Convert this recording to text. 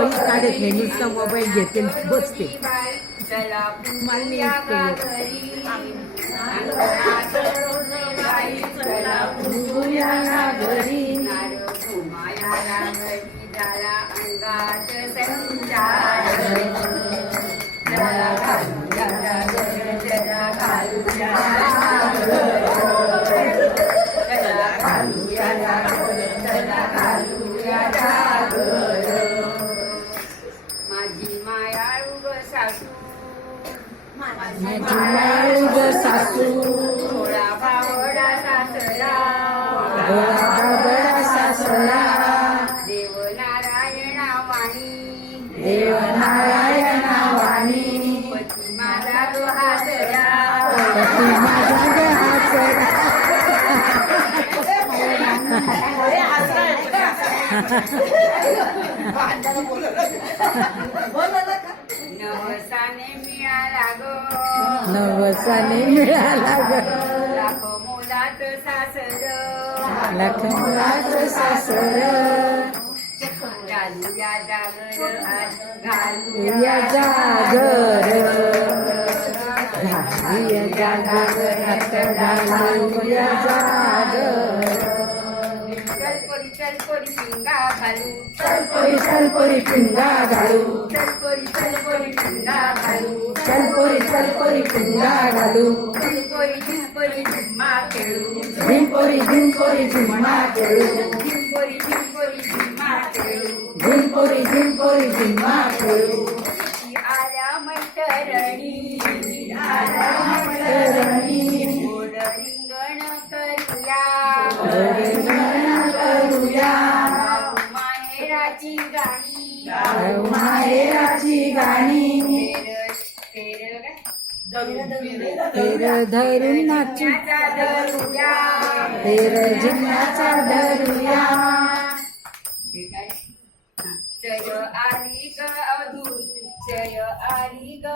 काहीच काढत नाही, नुसता मोबाईल घेते बसते. चला मला पुण्या नाही घरी अंगणात बाई चला पुण्या घरी नार घुमाया घरी झाला अंगात संचार चला घालूया घर चला घालूया चला घालूया चला घालूया माझी मायाळू ग सासू माझी माळू ग सासू थोडा बावडा सासरा भोळा बाबडा सासरा देव नारायणा वाणी देव नारायणा वाणी पती माझा तो हातरा पती माझा ग हातरा. नवसाने मिळाला ग नवसाने मिळाला ग लाख मोलात सासर लाख मुलाचं सासर घालूया जागर घालूया या जागर घालूया जागर आता घालूया जागर चल पोरी पिंगा घालू चल पोरी पिंगा घालू चल पोरी पिंगा घालू चल पोरी पिंगा घालू चल पोरी झुम्मा खेळू झिंपोरी झिम्मा खेळू झिंपोरी झुम्मा खेळू झिंपोरी झिम्मा खेळू आल्या मैतरणी रणी गोड रिंगण करूया करूया माहेराची गाणी माहेराची गाणी तेर धरून नाचू धरूया तेर जिन्नाचा धरूया जय आली ग अधूर जय आली ग